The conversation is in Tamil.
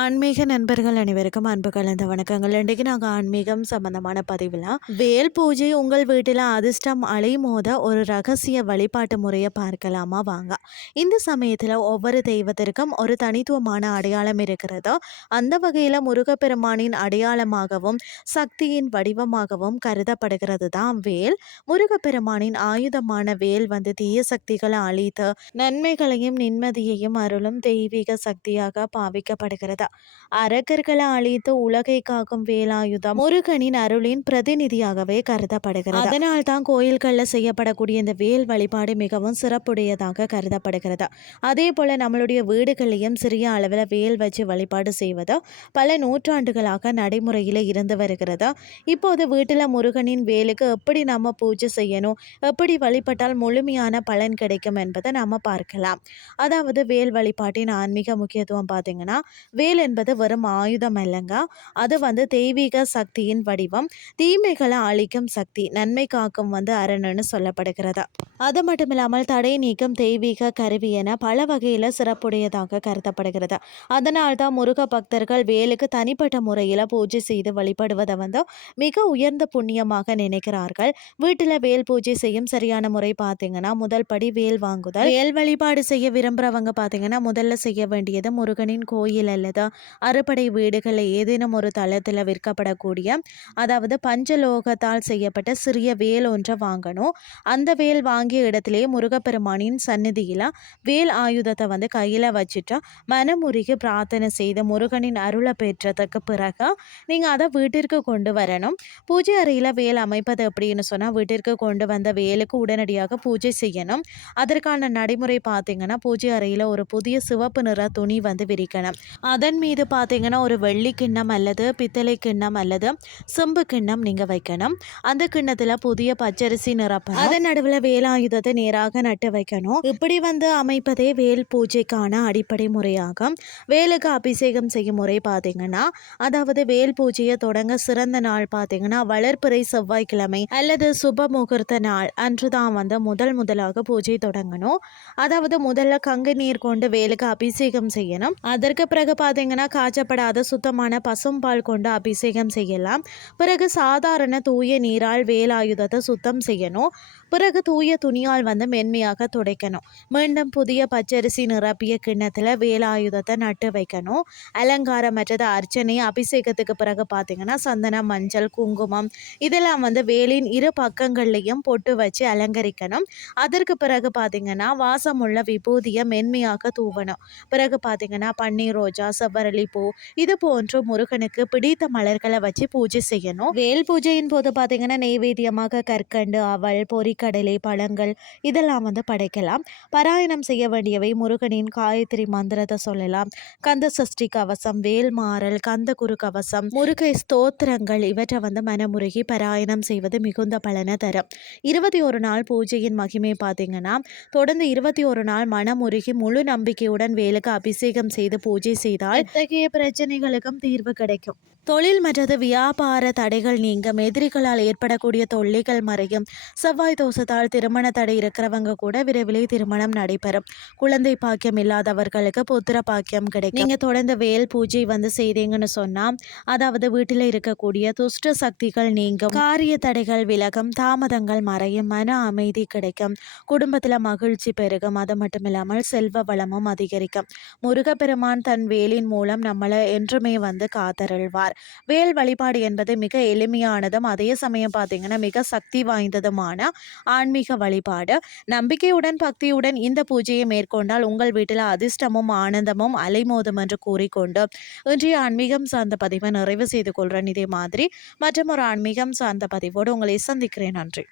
ஆன்மீக நண்பர்கள் அனைவருக்கும் அன்பு கலந்த வணக்கங்கள். இன்றைக்கு நாங்கள் ஆன்மீகம் சம்பந்தமான பதிவில் வேல் பூஜை உங்கள் வீட்டில் அதிர்ஷ்டம் அலைமோத ஒரு ரகசிய வழிபாட்டு முறையை பார்க்கலாமா? வாங்க. இந்த சமயத்தில் ஒவ்வொரு தெய்வத்திற்கும் ஒரு தனித்துவமான அடையாளம் இருக்கிறது அந்த வகையில் முருகப்பெருமானின் அடையாளமாகவும் சக்தியின் வடிவமாகவும் கருதப்படுகிறது தான் வேல். முருகப்பெருமானின் ஆயுதமான வேல் வந்து தீய சக்திகளை அழித்து நன்மைகளையும் நிம்மதியையும் அருளும் தெய்வீக சக்தியாக பாவிக்கப்படுகிறது. அரக்கர்களை அழித்து உலகை காக்கும் வேலாயுதம் முருகனின் அருளின் பிரதிநிதியாகவே கருதப்படுகிறது. அதனால் தான் கோயில்களில் செய்யப்படக்கூடிய இந்த வேல் வழிபாடு மிகவும் சிறப்புடையதாக கருதப்படுகிறது. அதே போல நம்மளுடைய வீடுகளையும் சிறிய அளவில் வேல் வச்சு வழிபாடு செய்வது பல நூற்றாண்டுகளாக நடைமுறையில் இருந்து வருகிறது. இப்போது வீட்டில் முருகனின் வேலுக்கு எப்படி நம்ம பூஜை செய்யணும் எப்படி வழிபட்டால் முழுமையான பலன் கிடைக்கும் என்பதை நாம் பார்க்கலாம். அதாவது வேல் வழிபாட்டின் ஆன்மீக முக்கியத்துவம் பார்த்தீங்கன்னா வேல் என்பது வெறும் ஆயுதம் அல்லங்க. அது வந்து தெய்வீக சக்தியின் வடிவம். தீமைகளை அழிக்கும் சக்தி நன்மை காக்கும் வந்து அரணுன்னு சொல்லப்படுகிறது. அது மட்டும் இல்லாமல் தடை நீக்கும் தெய்வீக கருவி என பல வகையில் சிறப்புடையதாக கருதப்படுகிறது. அதனால் தான் முருக பக்தர்கள் வேலுக்கு தனிப்பட்ட முறையில் பூஜை செய்து வழிபடுவதை வந்து மிக உயர்ந்த புண்ணியமாக நினைக்கிறார்கள். வீட்டில் வேல் பூஜை செய்யும் சரியான முறை பார்த்தீங்கன்னா முதல் படி வேல் வாங்குதல். வேல் வழிபாடு செய்ய விரும்புகிறவங்க பார்த்தீங்கன்னா முதல்ல செய்ய வேண்டியது முருகனின் கோயில் அல்லது அறுபடை வீடுகள் ஏதேனும் ஒரு தளத்தில் விற்கப்படக்கூடிய அதாவது பஞ்சலோகத்தால் செய்யப்பட்ட சிறிய வேல் ஒன்றை வாங்கணும். அந்த வேல் வாங்கிய இடத்துலேயே முருகப்பெருமானின் சந்நிதியில் வேல் ஆயுதத்தை வந்து கையில் வச்சுட்டு மனமுருகி பிரார்த்தனை செய்து முருகனின் அருளை பெற்றதுக்கு பிறகு நீங்கள் அதை வீட்டிற்கு கொண்டு வரணும். பூஜை அறையில் வேல் அமைப்பது அப்படின்னு சொன்னால் வீட்டிற்கு கொண்டு வந்த வேலுக்கு உடனடியாக பூஜை செய்யணும். அதற்கான நடைமுறை பார்த்தீங்கன்னா பூஜை அறையில் ஒரு புதிய சிவப்பு நிற துணி வந்து விரிக்கணும். அதன் மீது பார்த்தீங்கன்னா ஒரு வெள்ளி கிண்ணம் அல்லது பித்தளை கிண்ணம் அல்லது செம்பு கிண்ணம் நீங்கள் வைக்கணும். அந்த கிண்ணத்தில் புதிய பச்சரிசி நிரப்ப அதன் நடுவில் வேலாயுதத்தை நேராக நட்டு வைக்கணும். இப்படி வந்து அமைப்பதே வேல் பூஜைக்கான அடிப்படை முறையாகும் வேலுக்கு அபிஷேகம் செய்யும் முறை பார்த்தீங்கன்னா அதாவது வேல் பூஜையை தொடங்க சிறந்த நாள் பார்த்தீங்கன்னா வளர்ப்பிறை செவ்வாய்க்கிழமை அல்லது சுப முகூர்த்த நாள் அன்று தான் வந்து முதல் முதலாக பூஜை தொடங்கணும். அதாவது முதல்ல கங்கு நீர் கொண்டு வேலுக்கு அபிஷேகம் செய்யணும். அதற்கு பிறகு பார்த்தீங்கன்னா காய்ச்சப்படாத சுத்தமான பசும்பால் கொண்டு அபிஷேகம் செய்யலாம். பிறகு சாதாரண தூய நீரால் வேலாயுதத்தை சுத்தம் செய்யணும். பிறகு தூய துணியால் வந்து மென்மையாக துடைக்கணும். மீண்டும் புதிய பச்சரிசி நிரப்பிய கிண்ணத்தில் வேலாயுதத்தை நட்டு வைக்கணும். அலங்காரமற்றது அர்ச்சனை அபிஷேகத்துக்கு பிறகு பார்த்தீங்கன்னா சந்தனம் மஞ்சள் குங்குமம் இதெல்லாம் வந்து வேலின் இரு பக்கங்கள்லையும் பொட்டு வச்சு அலங்கரிக்கணும். அதற்கு பிறகு பார்த்தீங்கன்னா வாசமுள்ள விபூதியை மென்மையாக தூவணும். பிறகு பார்த்தீங்கன்னா பன்னீர் ரோஜா செவ்வ பூ இது போன்று முருகனுக்கு பிடித்த மலர்களை வச்சு பூஜை செய்யணும். வேல் பூஜையின் போது பார்த்தீங்கன்னா நெய்வேத்தியமாக கற்கண்டு அவள் பொறிக்கடலை பழங்கள் இதெல்லாம் வந்து படைக்கலாம். பாராயணம் செய்ய வேண்டியவை முருகனின் காயத்ரி மந்திரத்தை சொல்லலாம். கந்த சஷ்டி கவசம் வேல் மாறல் கந்த குரு கவசம் முருகை ஸ்தோத்திரங்கள் இவற்றை வந்து மனமுருகி பாராயணம் செய்வது மிகுந்த பலனை தரும். இருபத்தி ஒரு நாள் பூஜையின் மகிமை பார்த்தீங்கன்னா தொடர்ந்து இருபத்தி ஒரு நாள் மனமுருகி முழு நம்பிக்கையுடன் வேலுக்கு அபிஷேகம் செய்து பூஜை செய்தால் இத்தகைய பிரச்சனைகளுக்கும் தீர்வு கிடைக்கும். தொழில் மற்றது வியாபார தடைகள் நீங்கும். எதிரிகளால் ஏற்படக்கூடிய தொல்லைகள் மறையும். செவ்வாய் தோஷத்தால் திருமண தடை இருக்கிறவங்க கூட விரைவிலே திருமணம் நடைபெறும். குழந்தை பாக்கியம் இல்லாதவர்களுக்கு புத்திர பாக்கியம் கிடைக்கும். நீங்க தொடர்ந்து வேல் பூஜை வந்து செய்தீங்கன்னு சொன்னா அதாவது வீட்டில் இருக்கக்கூடிய துஷ்ட சக்திகள் நீங்கும். காரிய தடைகள் விலகும். தாமதங்கள் மறையும். மன அமைதி கிடைக்கும். குடும்பத்தில் மகிழ்ச்சி பெருகும். அது மட்டும் இல்லாமல் செல்வ வளமும் அதிகரிக்கும். முருகப்பெருமான் தன் வேலின் மூலம் நம்மளை என்றுமே வந்து காத்தருள்வார். வேல் வழிபாடு என்பது மிக எளிமையானதும் அதே சமயம் பார்த்தீங்கன்னா மிக சக்தி வாய்ந்ததுமான ஆன்மீக வழிபாடு. நம்பிக்கையுடன் பக்தியுடன் இந்த பூஜையை மேற்கொண்டால் உங்கள் வீட்டில் அதிர்ஷ்டமும் ஆனந்தமும் அலைமோதும் என்று கூறிக்கொண்டு இன்றைய ஆன்மீகம் சார்ந்த பதிவை நிறைவு செய்து கொள்கிறேன். இதே மாதிரி மற்றும் ஒரு ஆன்மீகம் சார்ந்த பதிவோடு உங்களை சந்திக்கிறேன். நன்றி.